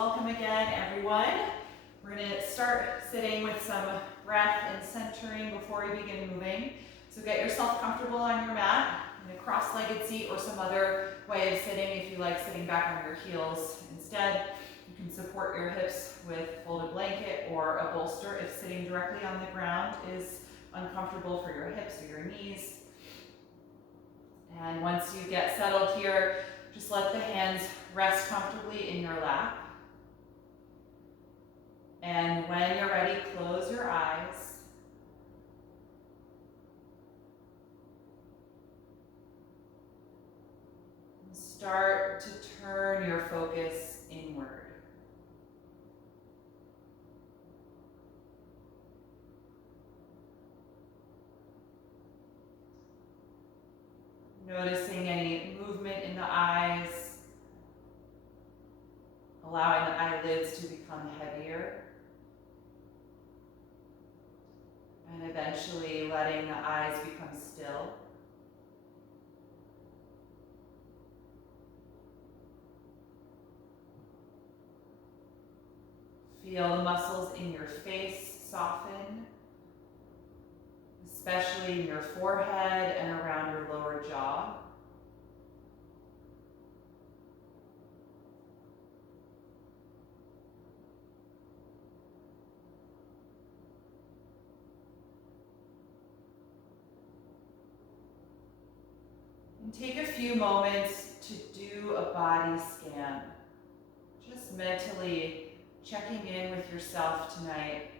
welcome again, everyone. We're going to start sitting with some breath and centering before we begin moving. So get yourself comfortable on your mat in a cross-legged seat or some other way of sitting if you like sitting back on your heels. Instead, you can support your hips with a folded blanket or a bolster if sitting directly on the ground is uncomfortable for your hips or your knees. And once you get settled here, just let the hands rest comfortably in your lap. And when you're ready, close your eyes. And start to turn your focus inward. Noticing any movement in the eyes, allowing the eyelids to become heavier, and eventually letting the eyes become still. Feel the muscles in your face soften, especially in your forehead and around your lower jaw. And take a few moments to do a body scan, just mentally checking in with yourself tonight.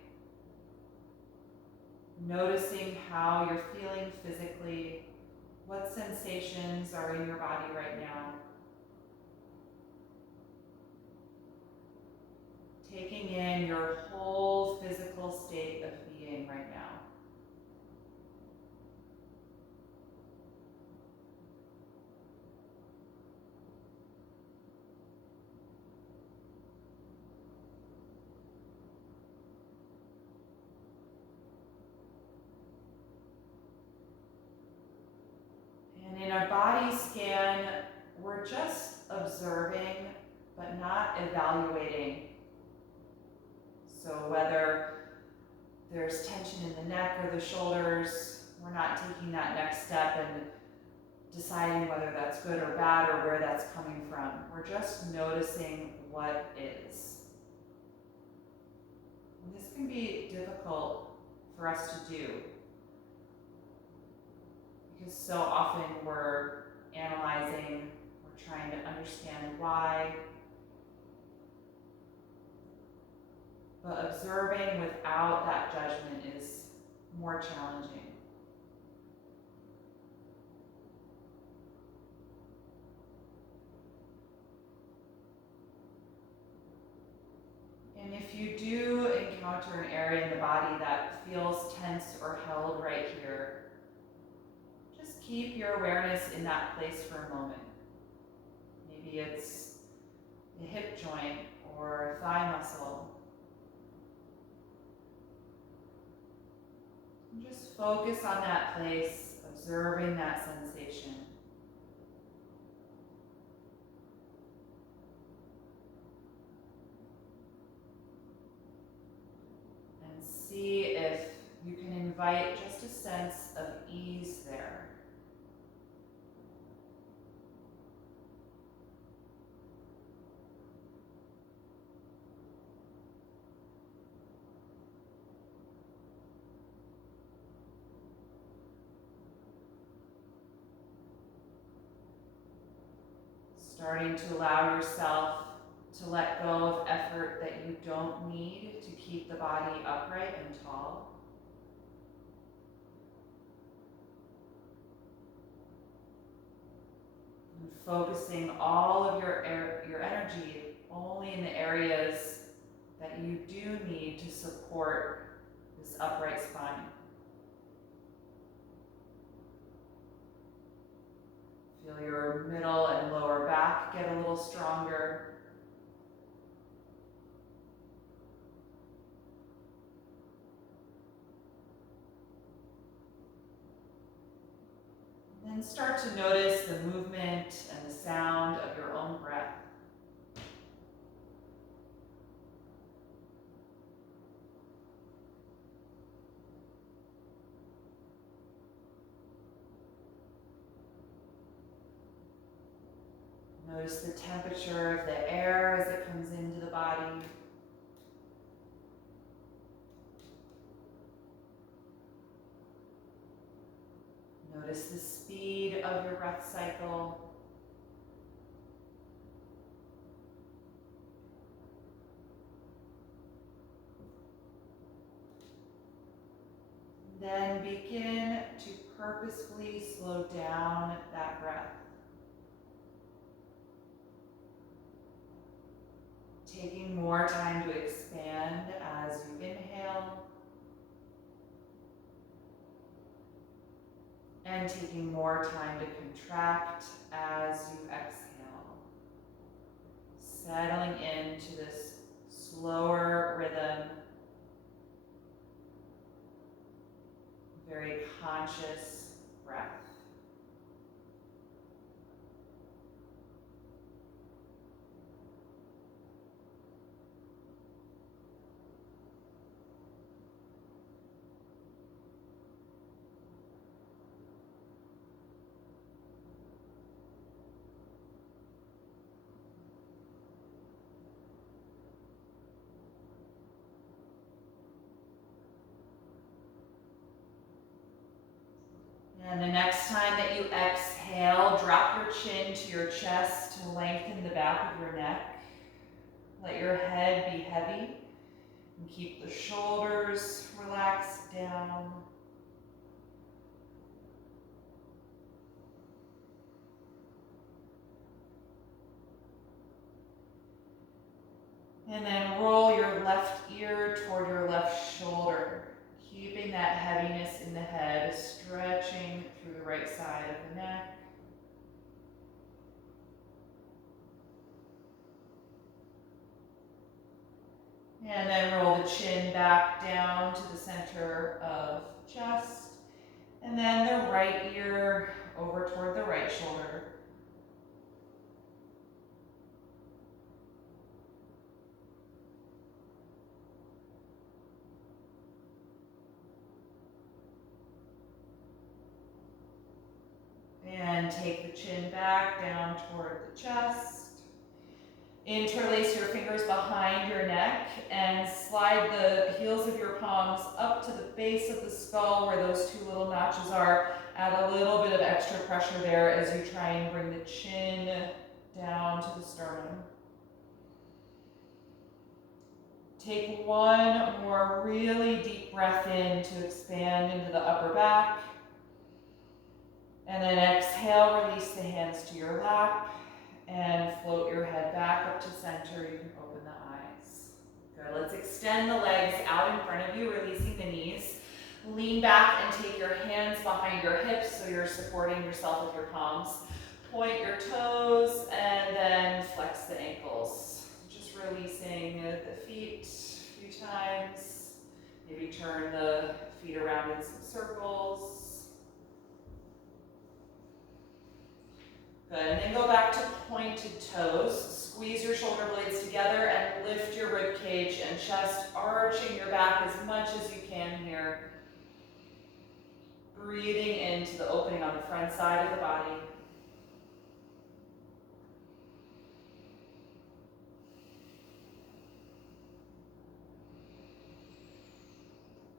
Noticing how you're feeling physically, what sensations are in your body right now. Taking in your whole physical state of being right now. In our body scan, we're just observing, but not evaluating. So whether there's tension in the neck or the shoulders, we're not taking that next step and deciding whether that's good or bad or where that's coming from. We're just noticing what is. And this can be difficult for us to do, because so often we're analyzing, we're trying to understand why. But observing without that judgment is more challenging. And if you do encounter an area in the body that feels tense or held right here, keep your awareness in that place for a moment. Maybe it's a hip joint or a thigh muscle. And just focus on that place, observing that sensation. And see if you can invite just a sense of ease there. Starting to allow yourself to let go of effort that you don't need to keep the body upright and tall. And focusing all of your energy only in the areas that you do need to support this upright spine. Feel your middle and lower back get a little stronger. And then start to notice the movement and the sound of your own breath. Notice the temperature of the air as it comes into the body. Notice the speed of your breath cycle. Then begin to purposefully slow down that breath. Taking more time to expand as you inhale. And taking more time to contract as you exhale. Settling into this slower rhythm. Very conscious breath. And the next time that you exhale, drop your chin to your chest to lengthen the back of your neck. Let your head be heavy and keep the shoulders relaxed down. And then roll your left ear toward your left shoulder, keeping that heaviness in the head, stretching through the right side of the neck. And then roll the chin back down to the center of chest. And then the right ear over toward the right shoulder. And take the chin back down toward the chest. Interlace your fingers behind your neck and slide the heels of your palms up to the base of the skull where those two little notches are. Add a little bit of extra pressure there as you try and bring the chin down to the sternum. Take one more really deep breath in to expand into the upper back. And then exhale, release the hands to your lap and float your head back up to center. You can open the eyes. Good, let's extend the legs out in front of you, releasing the knees. Lean back and take your hands behind your hips so you're supporting yourself with your palms. Point your toes and then flex the ankles. Just releasing the feet a few times. Maybe turn the feet around in some circles. Good, and then go back to pointed toes. Squeeze your shoulder blades together and lift your rib cage and chest, arching your back as much as you can here. Breathing into the opening on the front side of the body.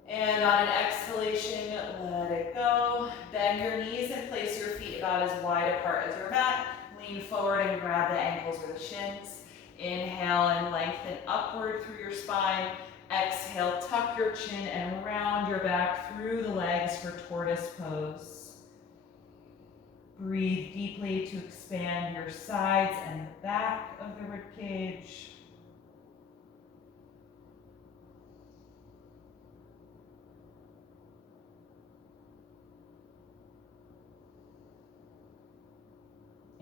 And on an exhalation, let it go. Bend your knees and place your feet about as wide apart as your mat. Lean forward and grab the ankles or the shins. Inhale and lengthen upward through your spine. Exhale, tuck your chin and round your back through the legs for Tortoise Pose. Breathe deeply to expand your sides and the back of the rib cage.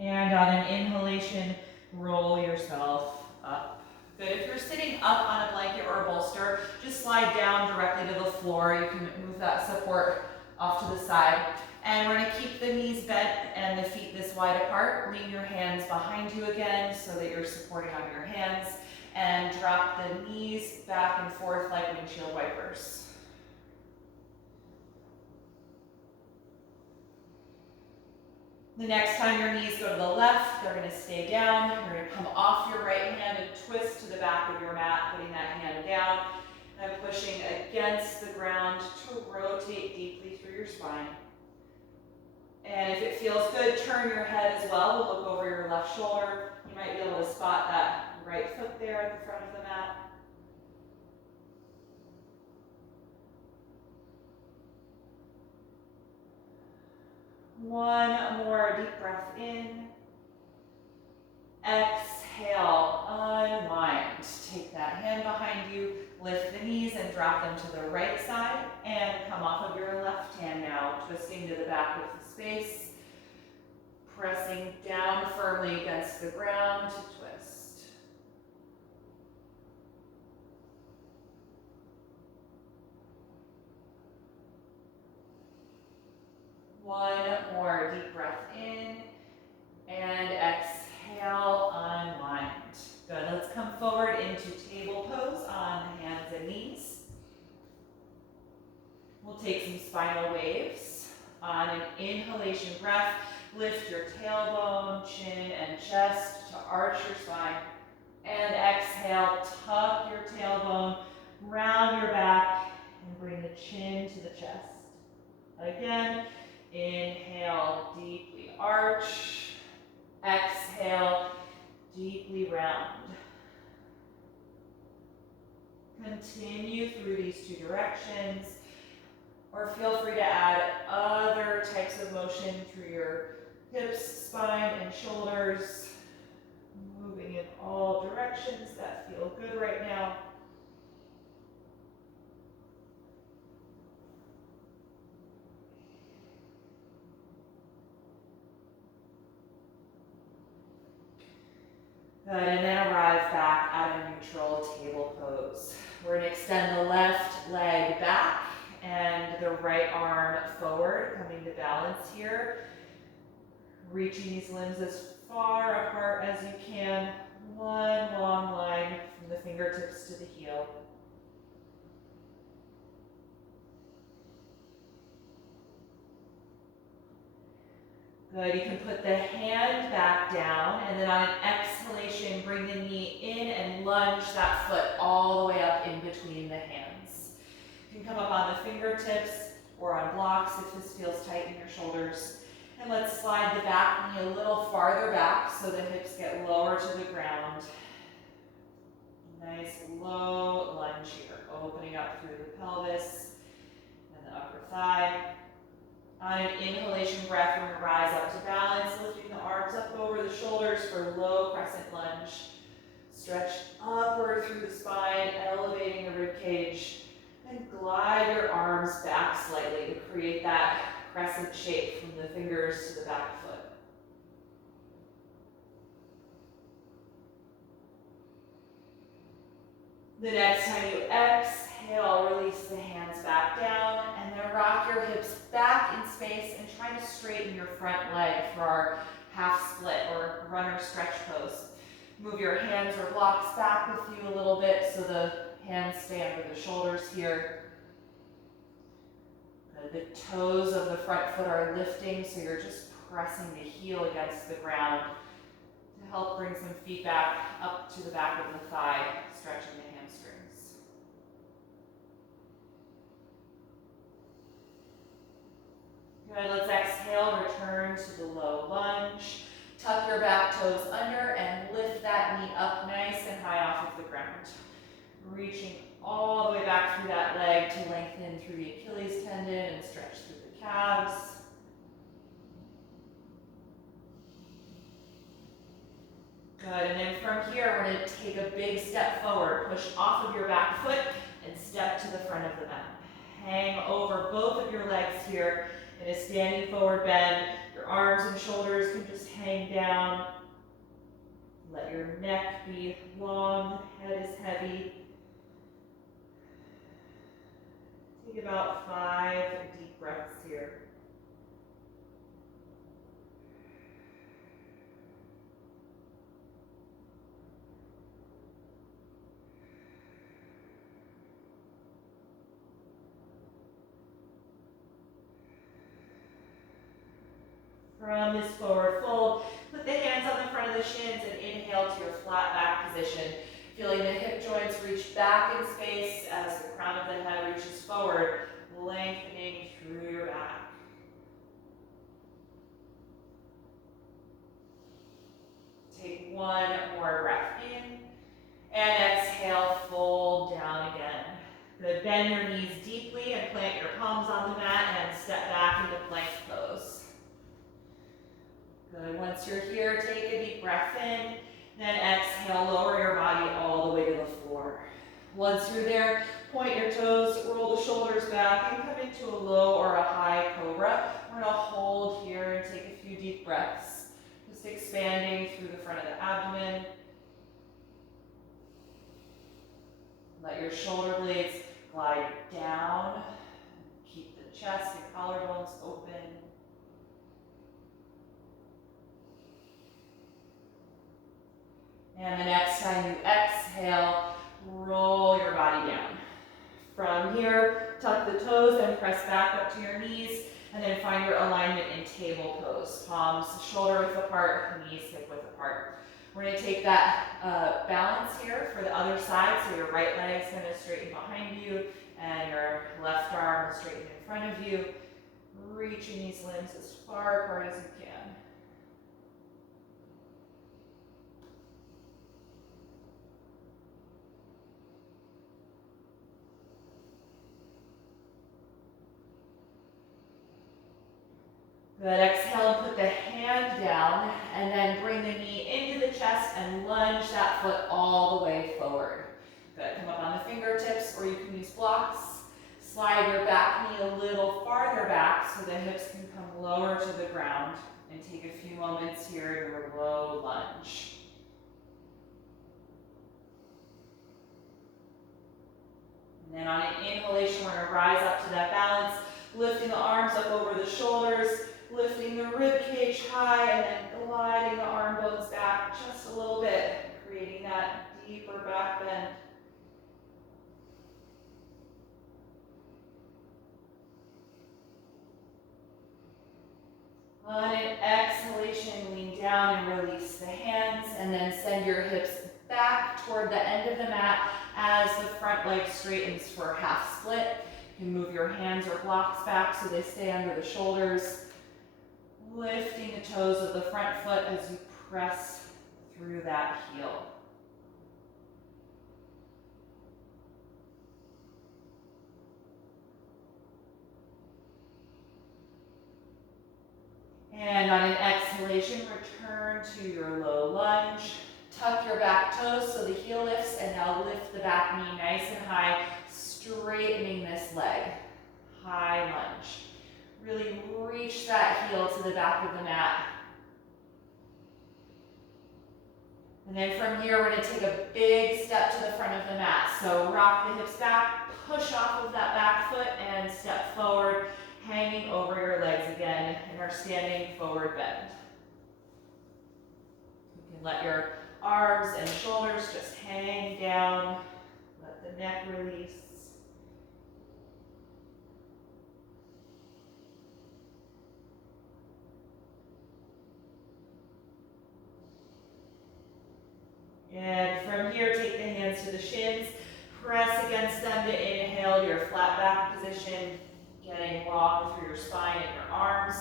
And on an inhalation, roll yourself up. Good, if you're sitting up on a blanket or a bolster, just slide down directly to the floor. You can move that support off to the side. And we're gonna keep the knees bent and the feet this wide apart. Lean your hands behind you again so that you're supporting on your hands. And drop the knees back and forth like windshield wipers. The next time your knees go to the left, they're going to stay down. You're going to come off your right hand and twist to the back of your mat, putting that hand down and pushing against the ground to rotate deeply through your spine. And if it feels good, turn your head as well. We'll look over your left shoulder. You might be able to spot that right foot there at the front of the mat. One more deep breath in. Exhale, unwind. Take that hand behind you, lift the knees and drop them to the right side, and come off of your left hand now, twisting to the back of the space, pressing down firmly against the ground to twist. One more deep breath in, and exhale, unwind. Good, let's come forward into table pose on the hands and knees. We'll take some spinal waves. On an inhalation breath, lift your tailbone, chin, and chest to arch your spine. And exhale, tuck your tailbone, round your back, and bring the chin to the chest. Again, inhale, deeply arch. Exhale, deeply round. Continue through these two directions, or feel free to add other types of motion through your hips, spine, and shoulders, moving in all directions that feel good right now. Good, and then arrive back at a neutral table pose. We're going to extend the left leg back and the right arm forward, coming to balance here. Reaching these limbs as far apart as you can. One long line from the fingertips to the heel. Good, you can put the hand back down, and then on an exhalation, bring the knee in and lunge that foot all the way up in between the hands. You can come up on the fingertips or on blocks if this feels tight in your shoulders. And let's slide the back knee a little farther back so the hips get lower to the ground. Nice low lunge here, opening up through the pelvis and the upper thigh. On an inhalation breath, we're going to rise up to balance, lifting the arms up over the shoulders for low crescent lunge. Stretch upward through the spine, elevating the rib cage, and glide your arms back slightly to create that crescent shape from the fingers to the back foot. The next time you exhale, release the hands back down, and then rock your hips back in space and try to straighten your front leg for our half split or runner stretch pose. Move your hands or blocks back with you a little bit so the hands stay under the shoulders here. The toes of the front foot are lifting, so you're just pressing the heel against the ground to help bring some feedback up to the back of the thigh, stretching the hamstrings. Good, let's exhale, return to the low lunge. Tuck your back toes under and lift that knee up nice and high off of the ground. Reaching all the way back through that leg to lengthen through the Achilles tendon and stretch through the calves. Good, and then from here, we're going to take a big step forward. Push off of your back foot and step to the front of the mat. Hang over both of your legs here in a standing forward bend. Your arms and shoulders can just hang down. Let your neck be long, head is heavy. Take about 5 deep breaths here. From this forward fold, put the hands on the front of the shins and inhale to your flat back position. Feeling the hip joints reach back in space as the crown of the head reaches forward, lengthening through your back. Take one more breath in, and exhale, fold down again. Good, bend your knees deeply and plant your palms on the mat and step back into plank pose. Good, once you're here, take a deep breath in, then exhale, lower your body all the way to the floor. Once you're there, point your toes, roll the shoulders back, and come into a low or a high cobra. We're gonna hold here and take a few deep breaths. Just expanding through the front of the abdomen. Let your shoulder blades glide down. Keep the chest and collarbones open. And the next time you exhale, roll your body down. From here, tuck the toes and press back up to your knees, and then find your alignment in table pose. Palms shoulder width apart, knees hip width apart. We're going to take that balance here for the other side, so your right leg is going to straighten behind you, and your left arm will straighten in front of you, reaching these limbs as far apart as you can. Good, exhale and put the hand down, and then bring the knee into the chest and lunge that foot all the way forward. Good, come up on the fingertips, or you can use blocks. Slide your back knee a little farther back so the hips can come lower to the ground, and take a few moments here in your low lunge. And then on an inhalation, we're gonna rise up to that balance, lifting the arms up over the shoulders, lifting the rib cage high, and then gliding the arm bones back just a little bit, creating that deeper back bend. On an exhalation, lean down and release the hands, and then send your hips back toward the end of the mat as the front leg straightens for a half split. You can move your hands or blocks back so they stay under the shoulders. Lifting the toes of the front foot as you press through that heel. And on an exhalation, return to your low lunge. Tuck your back toes so the heel lifts, and now lift the back knee nice and high, straightening this leg. High lunge. Really reach that heel to the back of the mat. And then from here, we're going to take a big step to the front of the mat. So rock the hips back, push off of that back foot, and step forward, hanging over your legs again in our standing forward bend. You can let your arms and shoulders just hang down. Let the neck release. And from here, take the hands to the shins, press against them to inhale your flat back position, getting long through your spine and your arms,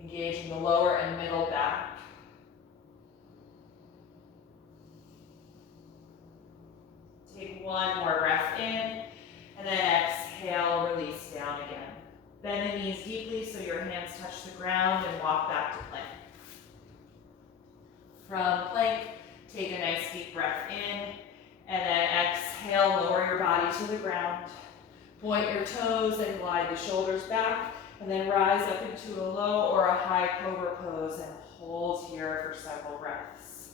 engaging the lower and middle back. Take one more breath in, and then exhale, release down again. Bend the knees deeply so your hands touch the ground, and walk back to plank. From plank, take a nice deep breath in, and then exhale, lower your body to the ground. Point your toes and glide the shoulders back, and then rise up into a low or a high cobra pose and hold here for several breaths.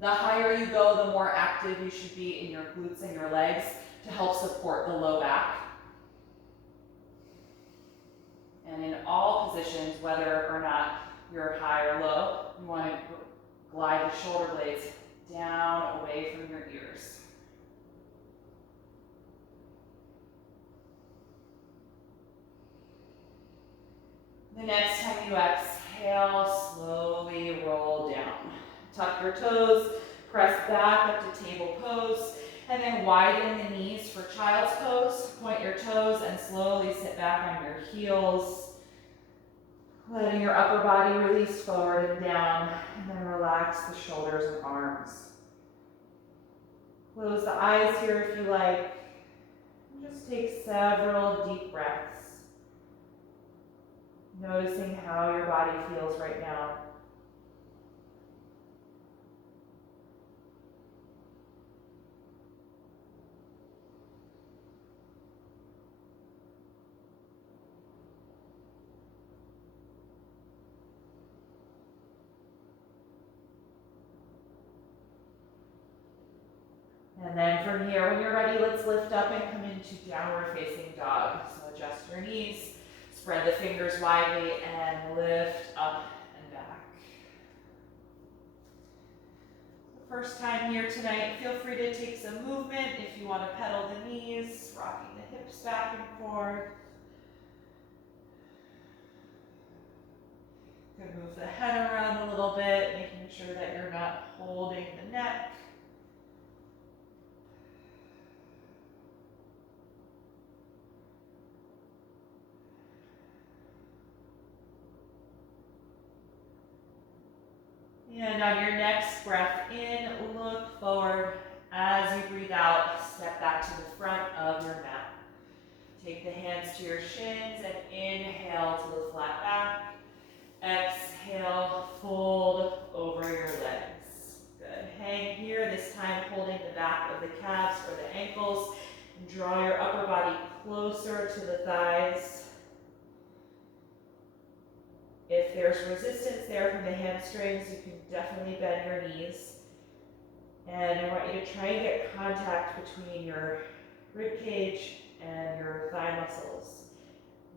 The higher you go, the more active you should be in your glutes and your legs to help support the low back. And in all positions, whether or not you're high or low, you want to glide the shoulder blades down away from your ears. The next time you exhale, exhale, slowly roll down. Tuck your toes, press back up to table pose, and then widen the knees for child's pose. Point your toes and slowly sit back on your heels, letting your upper body release forward and down, and then relax the shoulders and arms. Close the eyes here if you like. Just take several deep breaths, noticing how your body feels right now. And then from here, when you're ready, let's lift up and come into downward facing dog. So adjust your knees, spread the fingers widely, and lift up and back. The first time here tonight, feel free to take some movement if you want to pedal the knees, rocking the hips back and forth. You can move the head around a little bit, making sure that you're not holding the neck. And on your next breath in, look forward. As you breathe out, step back to the front of your mat. Take the hands to your shins and inhale to the flat back. Exhale, fold over your legs. Good. Hang here, this time holding the back of the calves or the ankles. And draw your upper body closer to the thighs. If there's resistance there from the hamstrings, you can definitely bend your knees. And I want you to try and get contact between your rib cage and your thigh muscles.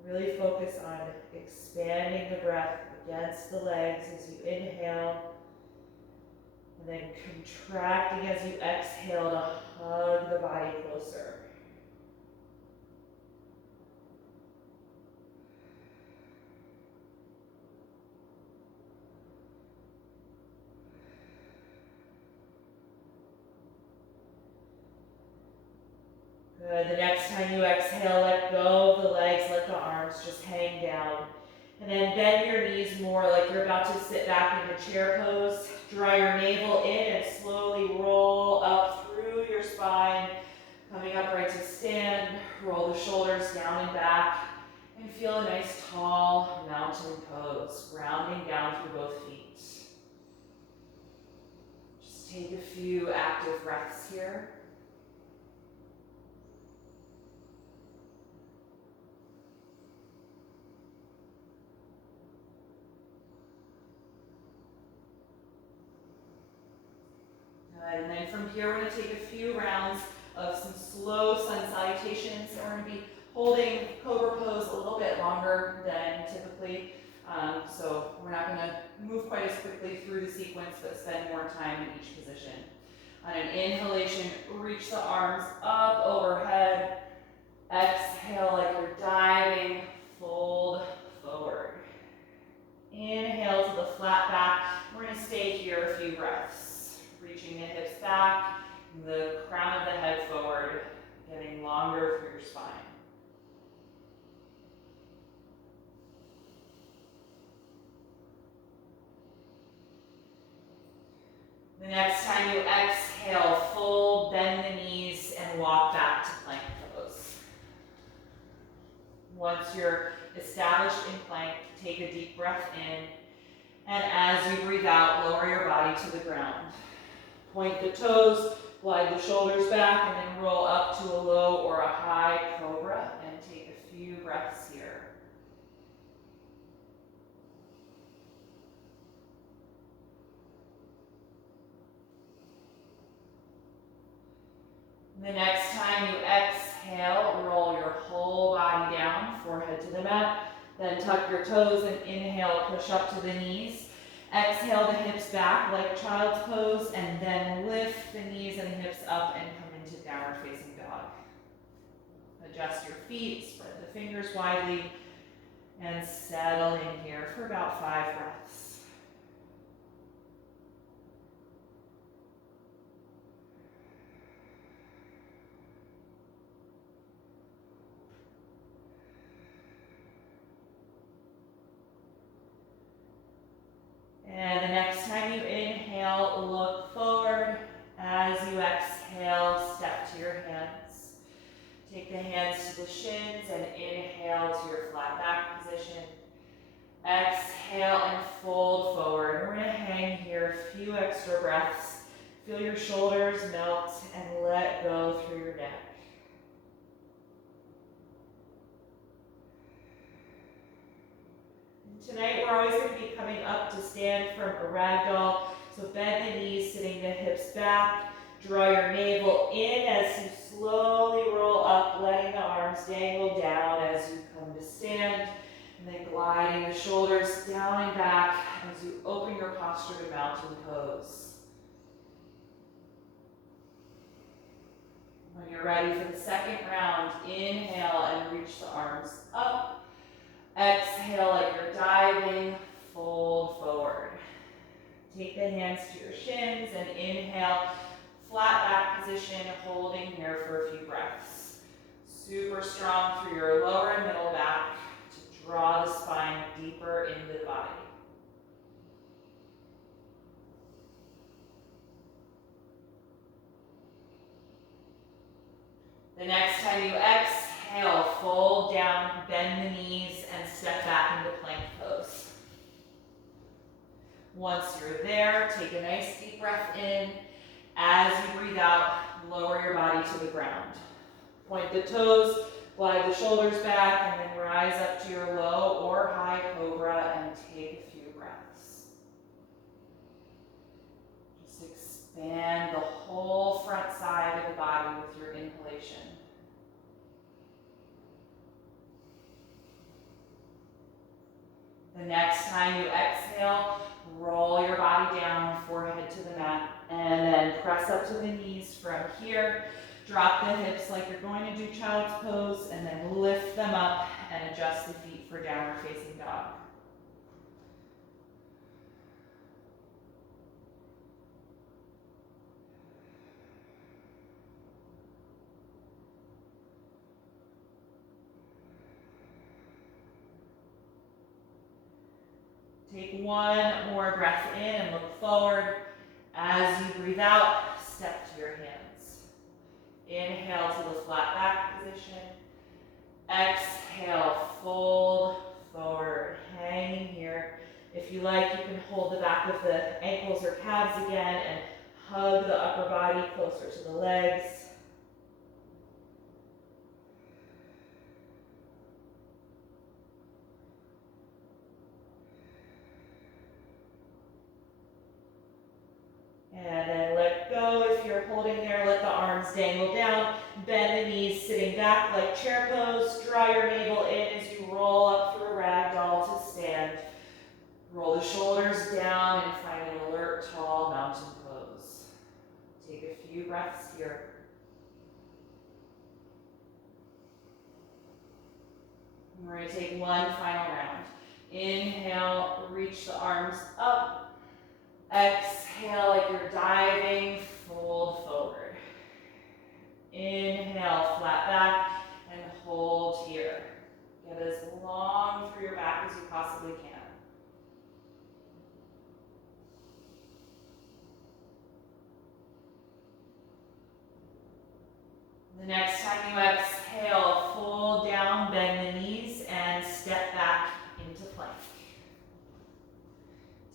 Really focus on expanding the breath against the legs as you inhale, and then contracting as you exhale to hug the body closer. Good. The next time you exhale, let go of the legs, let the arms just hang down. And then bend your knees more like you're about to sit back into chair pose. Draw your navel in and slowly roll up through your spine, coming upright to stand. Roll the shoulders down and back, and feel a nice tall mountain pose, grounding down through both feet. Just take a few active breaths here. And then from here, we're going to take a few rounds of some slow sun salutations. And we're going to be holding cobra pose a little bit longer than typically. So we're not going to move quite as quickly through the sequence, but spend more time in each position. On an inhalation, reach the arms up overhead. Exhale like you're diving, fold forward. Inhale to the flat back. We're going to stay here a few breaths. Reaching the hips back, the crown of the head forward, getting longer through your spine. The next time you exhale, fold, bend the knees, and walk back to plank pose. Once you're established in plank, take a deep breath in, and as you breathe out, lower your body to the ground. Point the toes, glide the shoulders back, and then roll up to a low or a high cobra, and take a few breaths here. The next time you exhale, roll your whole body down, forehead to the mat, then tuck your toes and inhale, push up to the knees. Exhale the hips back like child's pose, and then lift the knees and the hips up and come into downward facing dog. Adjust your feet, spread the fingers widely, And settle in here for about 5 breaths. And the next time you inhale, look forward. As you exhale, step to your hands. Take the hands to the shins and inhale to your flat back position. Exhale and fold forward. We're going to hang here a few extra breaths. Feel your shoulders melt and let go through your neck. Tonight we're always going to be coming up to stand from a ragdoll. So bend the knees, sitting the hips back. Draw your navel in as you slowly roll up, letting the arms dangle down as you come to stand. And then gliding the shoulders down and back as you open your posture to mountain pose. When you're ready for the second round, inhale and reach the arms up. Exhale like you're diving, fold forward. Take the hands to your shins and inhale, flat back position, holding here for a few breaths. Super strong through your lower and middle back to draw the spine deeper into the body. The next time you exhale, fold down, bend the knees, and step back into plank pose. Once you're there, take a nice deep breath in. As you breathe out, lower your body to the ground. Point the toes, glide the shoulders back, and then rise up to your low or high cobra and take a few breaths. Just expand the whole front side of the body with your inhalation. The next time you exhale, roll your body down, forehead to the mat, and then press up to the knees from here. Drop the hips like you're going to do child's pose, and then lift them up and adjust the feet for downward facing dog. Take one more breath in and look forward. As you breathe out, step to your hands. Inhale to the flat back position. Exhale, fold forward, hanging here. If you like, you can hold the back of the ankles or calves again and hug the upper body closer to the legs. And then let go. If you're holding there, let the arms dangle down. Bend the knees, sitting back like chair pose. Draw your navel in as you roll up through a ragdoll to stand. Roll the shoulders down and find an alert, tall mountain pose. Take a few breaths here. We're going to take one final round. Inhale, reach the arms up. Exhale like you're diving, fold forward. Inhale, flat back, and hold here. Get as long through your back as you possibly can. The next time you exhale, fold down, bend the knees, and step back into plank.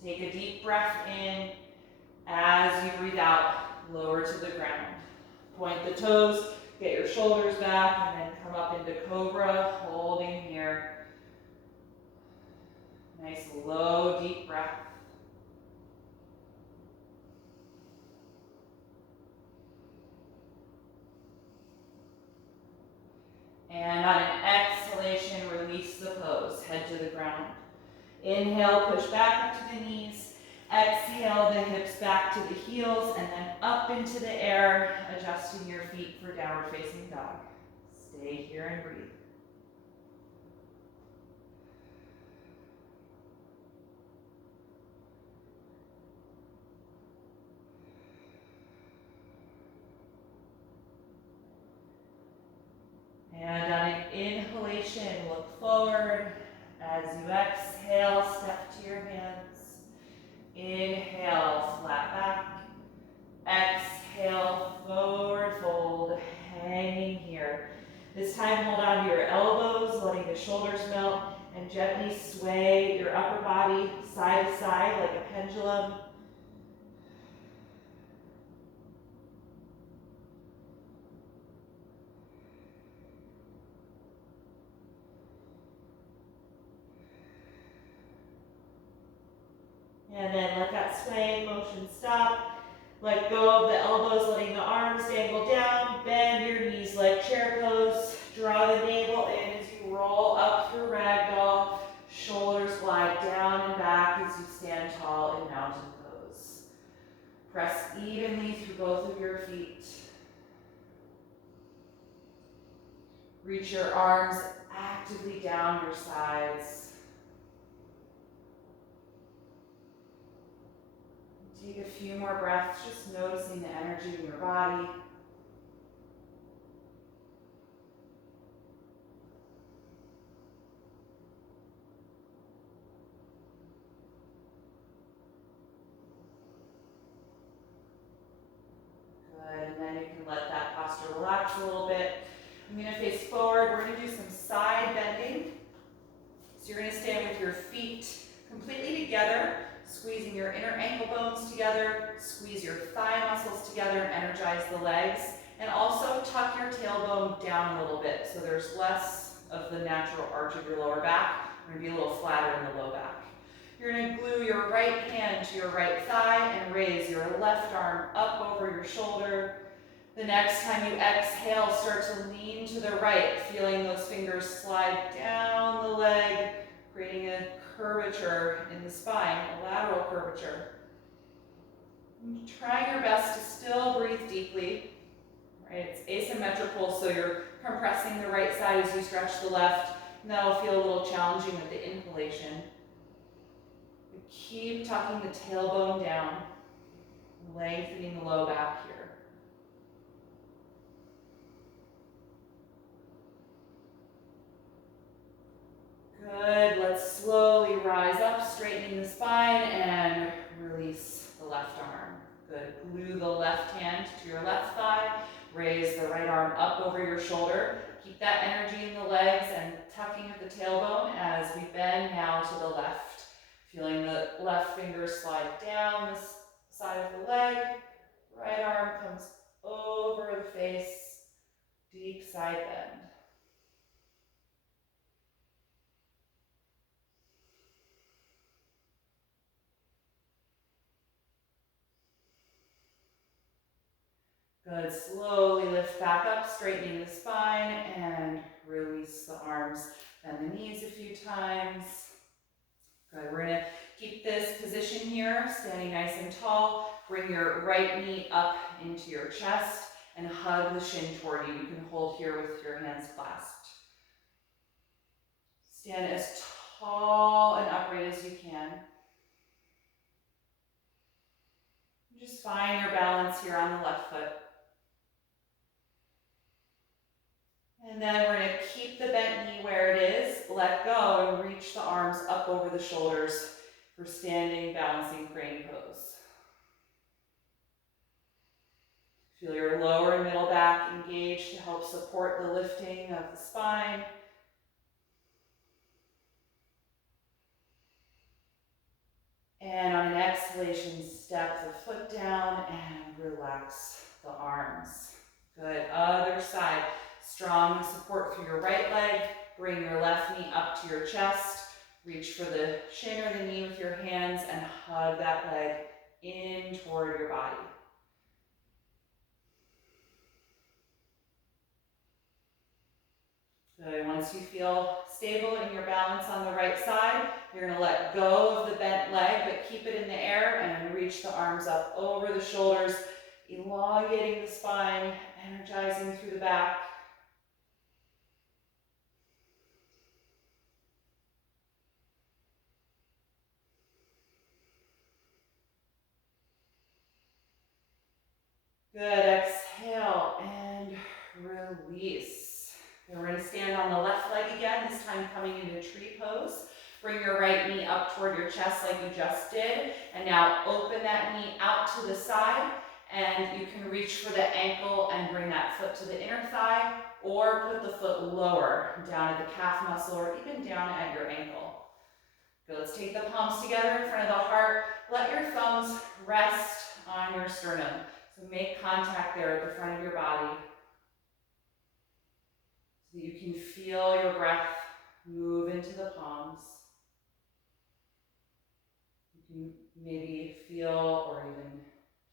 Take a deep breath in. As you breathe out, lower to the ground. Point the toes, get your shoulders back, and then come up into cobra, holding here. Nice low, deep breath. And on an exhalation, release the pose, head to the ground. Inhale, push back up to the knees. Exhale, the hips back to the heels, and then up into the air, adjusting your feet for downward facing dog. Stay here and breathe. exhale, step to your hands. Inhale, flat back. Exhale, forward fold, hanging here. This time hold on to your elbows, letting the shoulders melt, and gently sway your upper body side to side like a pendulum. And then let that swaying motion stop. Let go of the elbows, letting the arms dangle down. Bend your knees like chair pose. Draw the navel in as you roll up through ragdoll. Shoulders glide down and back as you stand tall in mountain pose. Press evenly through both of your feet. Reach your arms actively down your sides. Take a few more breaths, just noticing the energy in your body. Good, and then you can let that posture relax a little bit. I'm going to face forward. We're going to do some side bending. So you're going to stand with your feet completely together, squeezing your inner ankle bones together, squeeze your thigh muscles together and energize the legs. And also tuck your tailbone down a little bit so there's less of the natural arch of your lower back. We're going to be a little flatter in the low back. You're going to glue your right hand to your right thigh and raise your left arm up over your shoulder. The next time you exhale, start to lean to the right, feeling those fingers slide down the leg, creating a curvature in the spine, a lateral curvature. Trying your best to still breathe deeply. Right? It's asymmetrical, so you're compressing the right side as you stretch the left, and that'll feel a little challenging with the inhalation. Keep tucking the tailbone down, lengthening the low back here. Good, let's slowly rise up, straightening the spine and release the left arm. Good, glue the left hand to your left thigh, raise the right arm up over your shoulder. Keep that energy in the legs and tucking of the tailbone as we bend now to the left. Feeling the left finger slide down this side of the leg, right arm comes over the face, deep side bend. Good, slowly lift back up, straightening the spine and release the arms. Bend the knees a few times. Good, we're gonna keep this position here, standing nice and tall. Bring your right knee up into your chest and hug the shin toward you. You can hold here with your hands clasped. Stand as tall and upright as you can. Just find your balance here on the left foot. And then we're going to keep the bent knee where it is, let go, and reach the arms up over the shoulders for standing, balancing crane pose. Feel your lower and middle back engaged to help support the lifting of the spine. And on an exhalation, step the foot down and relax the arms. Good, other side. Strong support through your right leg. Bring your left knee up to your chest. Reach for the shin or the knee with your hands and hug that leg in toward your body. Good. Once you feel stable in your balance on the right side, you're going to let go of the bent leg, but keep it in the air and reach the arms up over the shoulders, elongating the spine, energizing through the back. Good, exhale and release. And we're going to stand on the left leg again, this time coming into tree pose. Bring your right knee up toward your chest like you just did. And now open that knee out to the side. And you can reach for the ankle and bring that foot to the inner thigh, or put the foot lower down at the calf muscle or even down at your ankle. Good, let's take the palms together in front of the heart. Let your thumbs rest on your sternum. So make contact there at the front of your body so that you can feel your breath move into the palms. You can maybe feel or even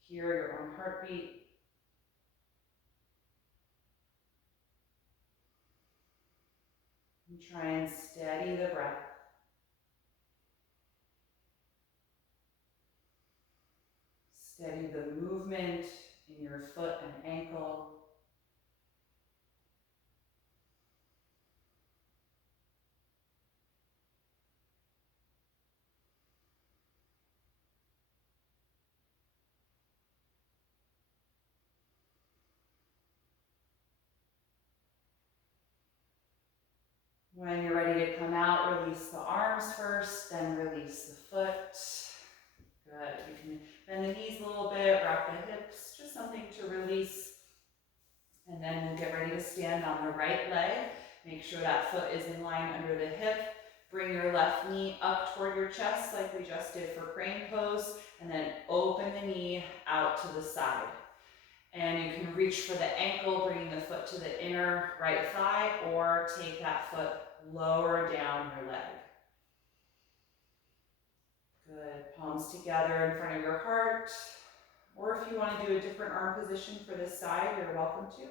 hear your own heartbeat. And try and steady the breath. Steady the movement in your foot and ankle. When you're ready to come out, release the arms first, then release the foot. Good. You can bend the knees a little bit, rock the hips, just something to release. And then we'll get ready to stand on the right leg. Make sure that foot is in line under the hip. Bring your left knee up toward your chest like we just did for crane pose. And then open the knee out to the side. And you can reach for the ankle, bringing the foot to the inner right thigh, or take that foot lower down your leg. Good. Palms together in front of your heart. Or if you want to do a different arm position for this side, you're welcome to.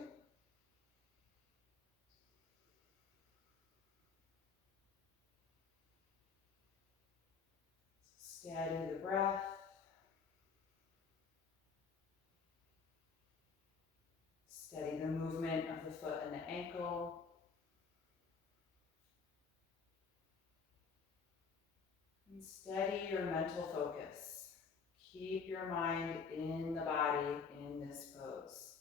Steady the breath. Steady the movement of the foot and the ankle. And steady your mental focus. Keep your mind in the body in this pose.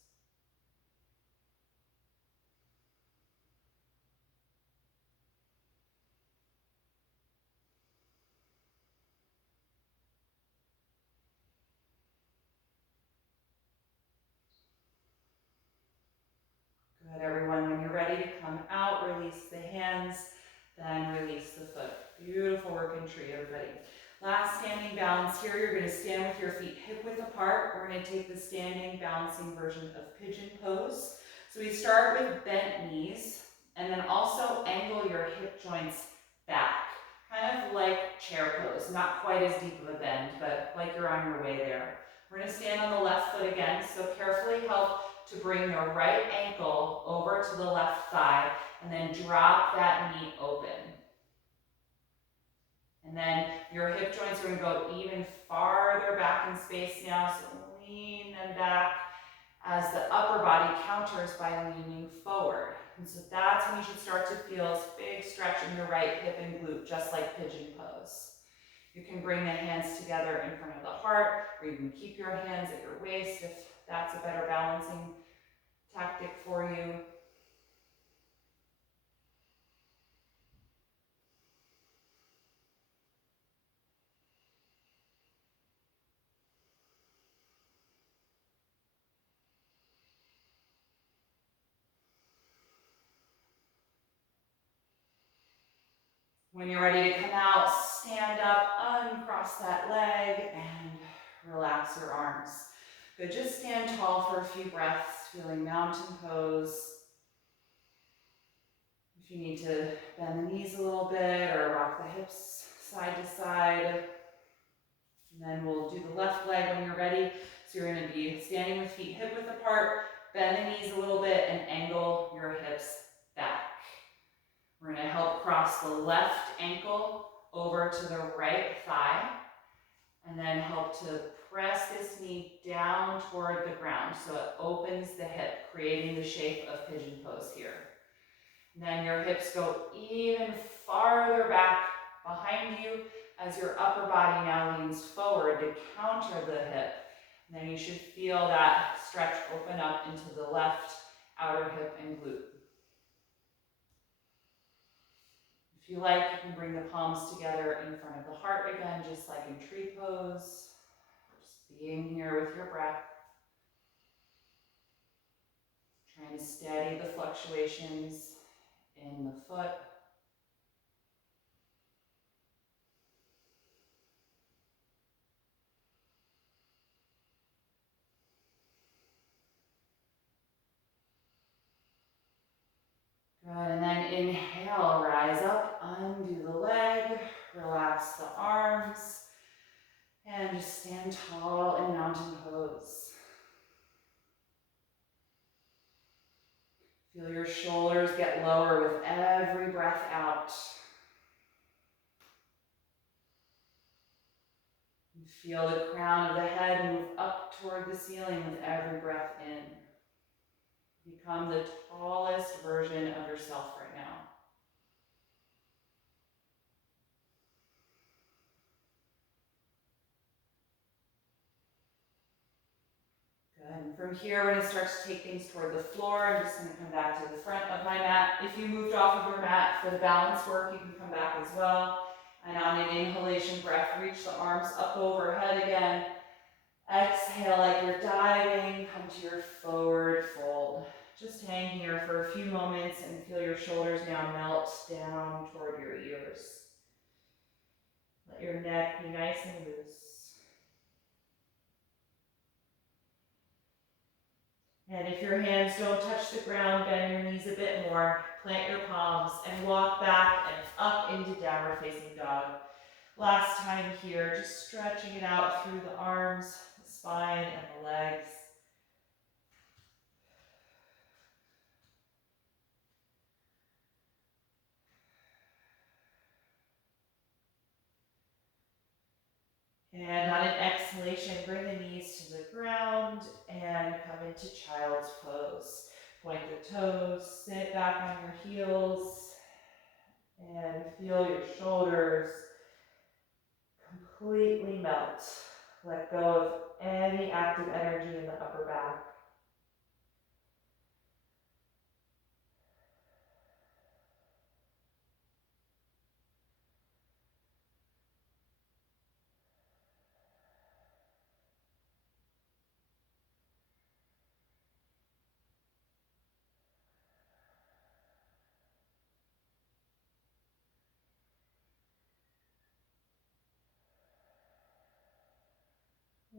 Good, everyone. When you're ready to come out, release the hands, then release the foot. Beautiful working tree, everybody. Last standing balance here. You're going to stand with your feet hip width apart. We're going to take the standing balancing version of pigeon pose. So we start with bent knees, and then also angle your hip joints back. Kind of like chair pose. Not quite as deep of a bend, but like you're on your way there. We're going to stand on the left foot again, so carefully help to bring your right ankle over to the left thigh, and then drop that knee open. And then your hip joints are going to go even farther back in space now, so lean them back as the upper body counters by leaning forward. And so that's when you should start to feel this big stretch in your right hip and glute, just like pigeon pose. You can bring the hands together in front of the heart, or you can keep your hands at your waist if that's a better balancing tactic for you. When you're ready to come out, stand up, uncross that leg, and relax your arms. Good, just stand tall for a few breaths, feeling mountain pose. If you need to bend the knees a little bit or rock the hips side to side. And then we'll do the left leg when you're ready. So you're going to be standing with feet hip width apart, bend the knees a little bit, and angle your hips back. We're going to help cross the left ankle over to the right thigh, and then help to press this knee down toward the ground so it opens the hip, creating the shape of pigeon pose here. And then your hips go even farther back behind you as your upper body now leans forward to counter the hip. And then you should feel that stretch open up into the left outer hip and glute. If you like, you can bring the palms together in front of the heart again, just like in tree pose. Just being here with your breath. Trying to steady the fluctuations in the foot. Good, and then inhale, rise up, undo the leg, relax the arms, and just stand tall in mountain pose. Feel your shoulders get lower with every breath out. And feel the crown of the head move up toward the ceiling with every breath in. Become the tallest version of yourself right now. Good. From here, we're going to start to take things toward the floor. I'm just going to come back to the front of my mat. If you moved off of your mat for the balance work, you can come back as well. And on an inhalation breath, reach the arms up overhead again. Exhale like you're diving. Come to your forward fold. Just hang here for a few moments and feel your shoulders now melt down toward your ears. Let your neck be nice and loose. And if your hands don't touch the ground, bend your knees a bit more, plant your palms, and walk back and up into downward facing dog. Last time here, just stretching it out through the arms, the spine, and the legs. And on an exhalation, bring the knees to the ground and come into child's pose. Point the toes, sit back on your heels, and feel your shoulders completely melt. Let go of any active energy in the upper back.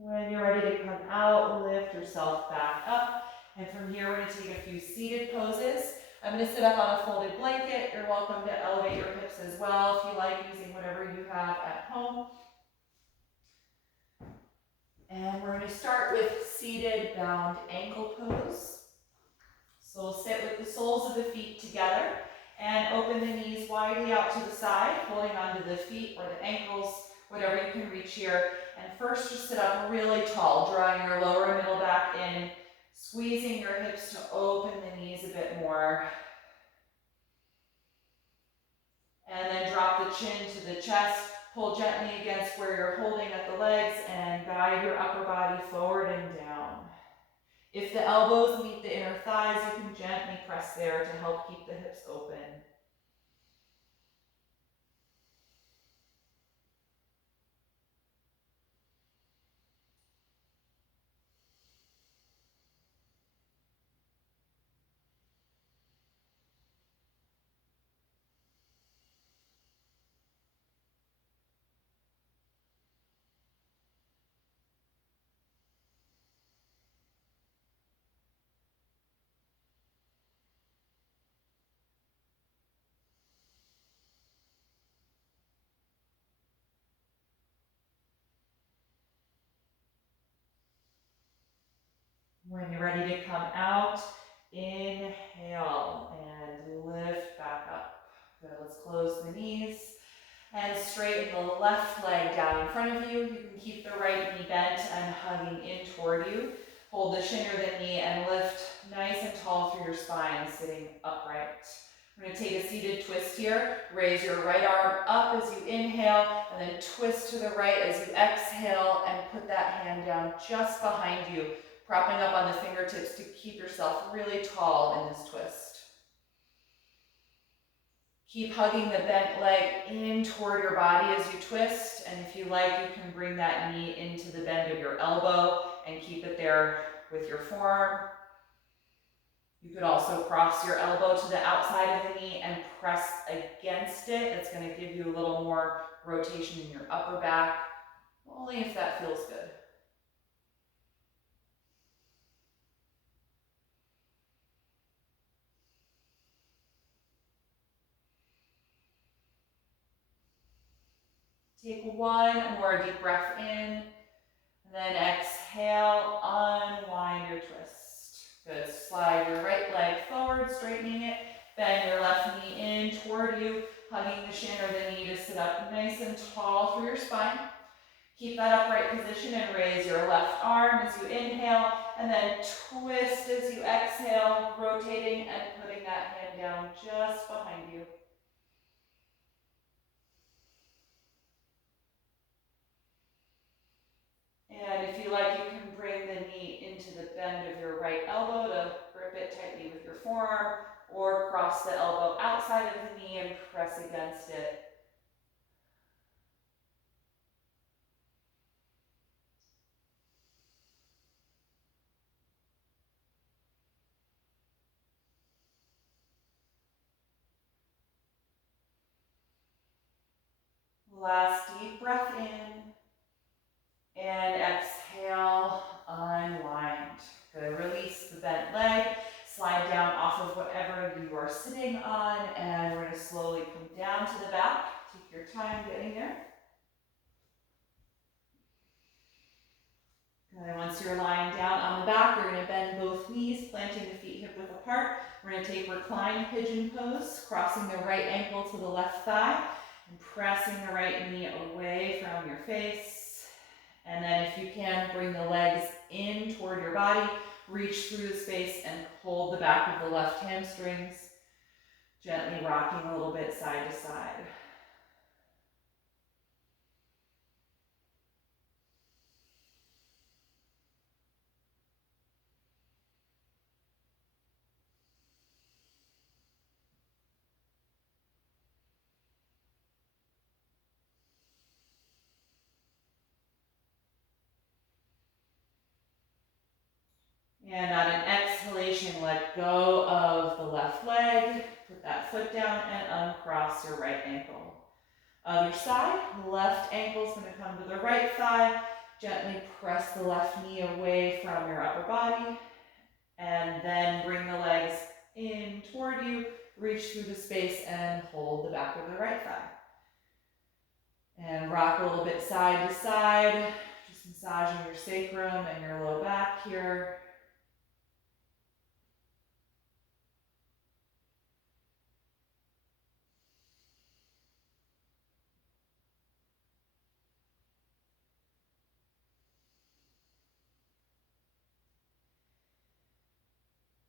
When you're ready to come out, lift yourself back up. And from here, we're going to take a few seated poses. I'm going to sit up on a folded blanket. You're welcome to elevate your hips as well if you like, using whatever you have at home. And we're going to start with seated bound ankle pose. So we'll sit with the soles of the feet together and open the knees widely out to the side, holding onto the feet or the ankles, whatever you can reach here. And first, just sit up really tall, drawing your lower and middle back in, squeezing your hips to open the knees a bit more. And then drop the chin to the chest, pull gently against where you're holding at the legs, and guide your upper body forward and down. If the elbows meet the inner thighs, you can gently press there to help keep the hips open. When you're ready to come out, inhale and lift back up. Good, let's close the knees and straighten the left leg down in front of you. You can keep the right knee bent and hugging in toward you. Hold the shin or the knee and lift nice and tall through your spine, sitting upright. We're going to take a seated twist here. Raise your right arm up as you inhale, and then twist to the right as you exhale, and put that hand down just behind you, propping up on the fingertips to keep yourself really tall in this twist. Keep hugging the bent leg in toward your body as you twist, and if you like, you can bring that knee into the bend of your elbow and keep it there with your forearm. You could also cross your elbow to the outside of the knee and press against it. It's going to give you a little more rotation in your upper back, only if that feels good. Take one more deep breath in, and then exhale, unwind your twist. Good, slide your right leg forward, straightening it, bend your left knee in toward you, hugging the shin or the knee to sit up nice and tall through your spine. Keep that upright position and raise your left arm as you inhale, and then twist as you exhale, rotating and putting that hand down just behind you. And if you like, you can bring the knee into the bend of your right elbow to grip it tightly with your forearm, or cross the elbow outside of the knee and press against it. Last deep breath in, and exhale, unwind. Good, release the bent leg, slide down off of whatever you are sitting on, and we're gonna slowly come down to the back. Take your time getting there. Good, once you're lying down on the back, you're gonna bend both knees, planting the feet hip width apart. We're gonna take Recline Pigeon Pose, crossing the right ankle to the left thigh, and pressing the right knee away from your face. And then if you can, bring the legs in toward your body, reach through the space and hold the back of the left hamstrings, gently rocking a little bit side to side. And on an exhalation, let go of the left leg, put that foot down and uncross your right ankle. Other side, the left ankle is going to come to the right thigh. Gently press the left knee away from your upper body, and then bring the legs in toward you, reach through the space and hold the back of the right thigh. And rock a little bit side to side, just massaging your sacrum and your low back here.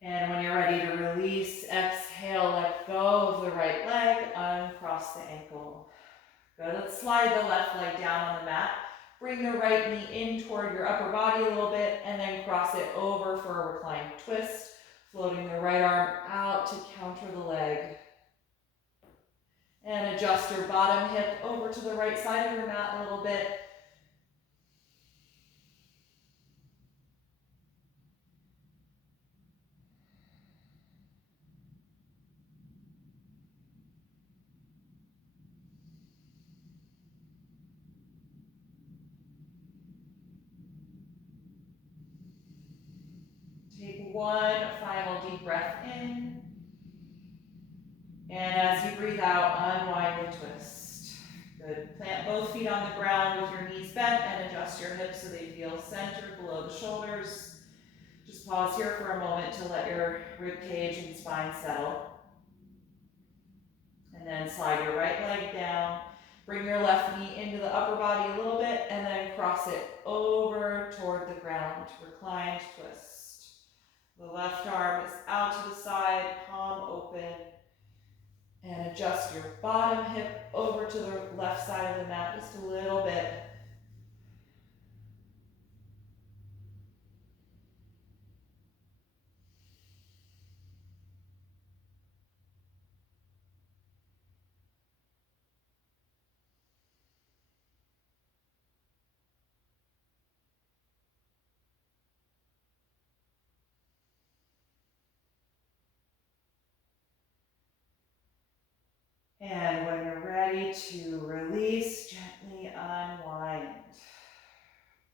And when you're ready to release, exhale, let go of the right leg, uncross the ankle. Good, let's slide the left leg down on the mat. Bring the right knee in toward your upper body a little bit, and then cross it over for a recline twist, floating the right arm out to counter the leg. And adjust your bottom hip over to the right side of your mat a little bit. Take one final deep breath in. And as you breathe out, unwind the twist. Good. Plant both feet on the ground with your knees bent and adjust your hips so they feel centered below the shoulders. Just pause here for a moment to let your rib cage and spine settle. And then slide your right leg down. Bring your left knee into the upper body a little bit and then cross it over toward the ground. Reclined twist. The left arm is out to the side, palm open. And adjust your bottom hip over to the left side of the mat just a little bit. And when you're ready to release, gently unwind.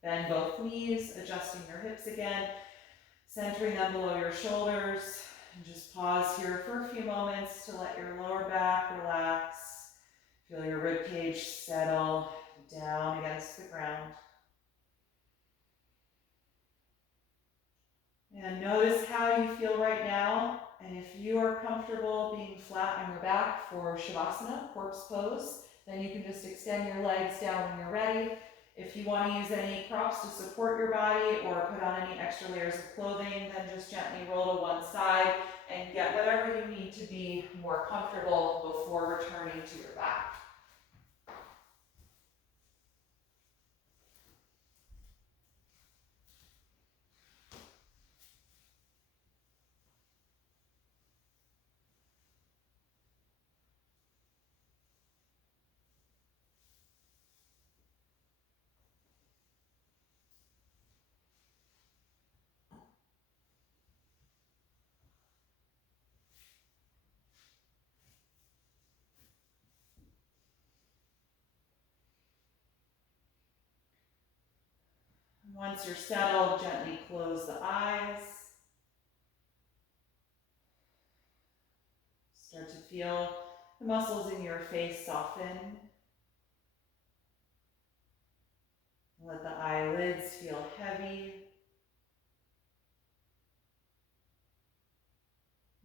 Bend both knees, adjusting your hips again, centering them below your shoulders. And just pause here for a few moments to let your lower back relax. Feel your rib cage settle down against the ground. And notice how you feel right now. And if you are comfortable being flat on your back for Shavasana, Tortoise Pose, then you can just extend your legs down when you're ready. If you want to use any props to support your body or put on any extra layers of clothing, then just gently roll to one side and get whatever you need to be more comfortable before returning to your back. Once you're settled, gently close the eyes. Start to feel the muscles in your face soften. Let the eyelids feel heavy.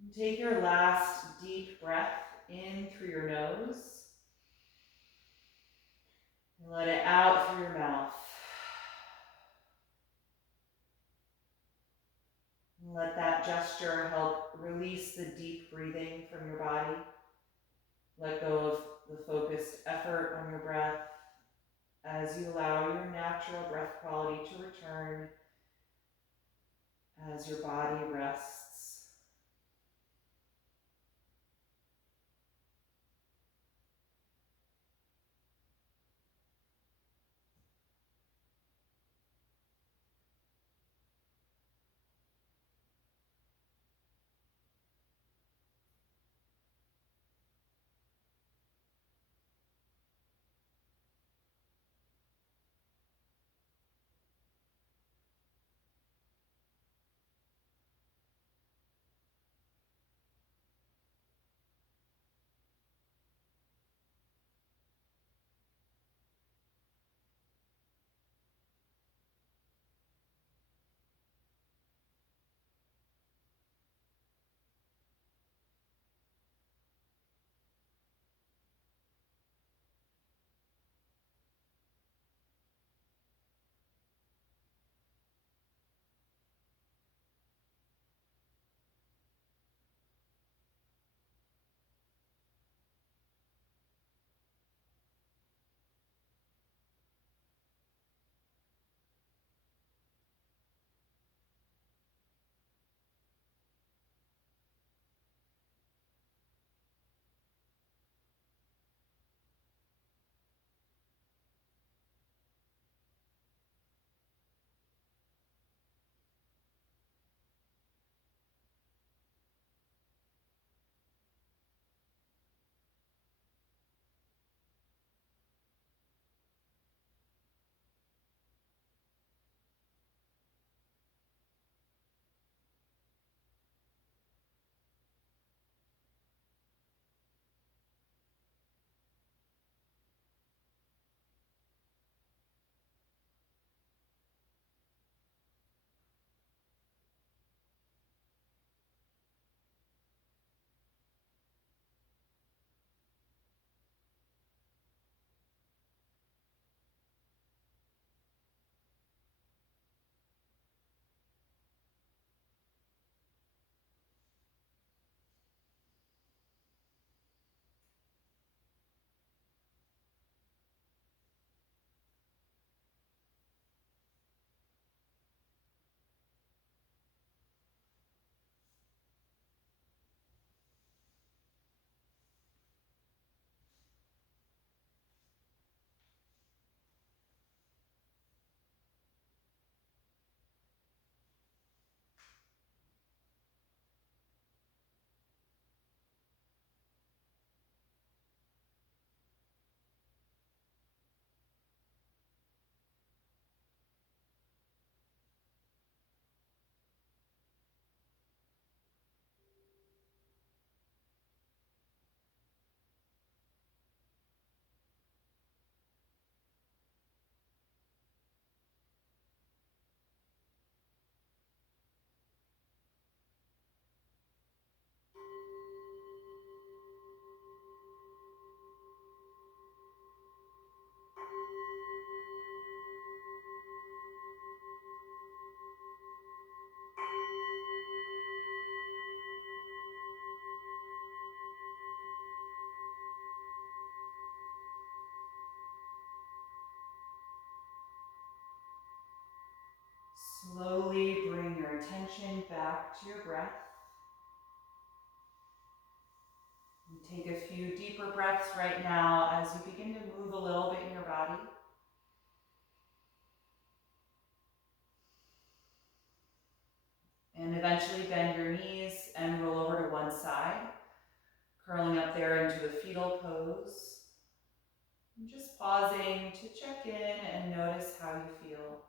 And take your last deep breath in through your nose. And let it out through your mouth. And let that gesture help release the deep breathing from your body. Let go of the focused effort on your breath as you allow your natural breath quality to return as your body rests. to your breath. And take a few deeper breaths right now as you begin to move a little bit in your body. And eventually bend your knees and roll over to one side, curling up there into a fetal pose. And just pausing to check in and notice how you feel.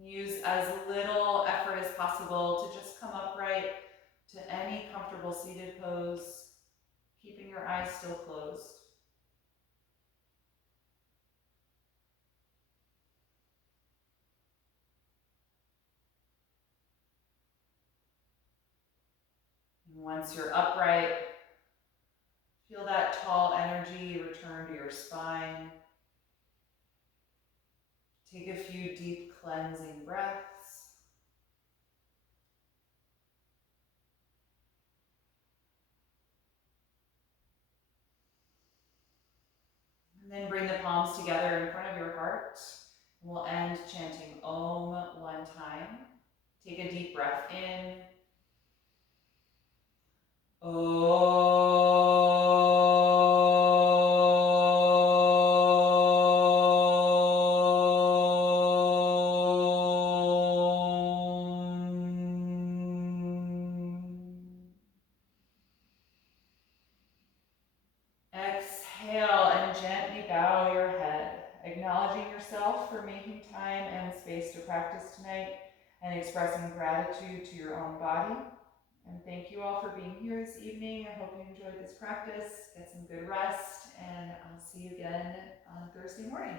Use as little effort as possible to just come upright to any comfortable seated pose, keeping your eyes still closed. And once you're upright, feel that tall energy return to your spine. Take a few deep cleansing breaths. And then bring the palms together in front of your heart. We'll end chanting Om one time. Take a deep breath in. Exhale and gently bow your head, acknowledging yourself for making time and space to practice tonight and expressing gratitude to your own body. And thank you all for being here this evening. I hope you enjoyed this practice. Get some good rest, and I'll see you again on Thursday morning.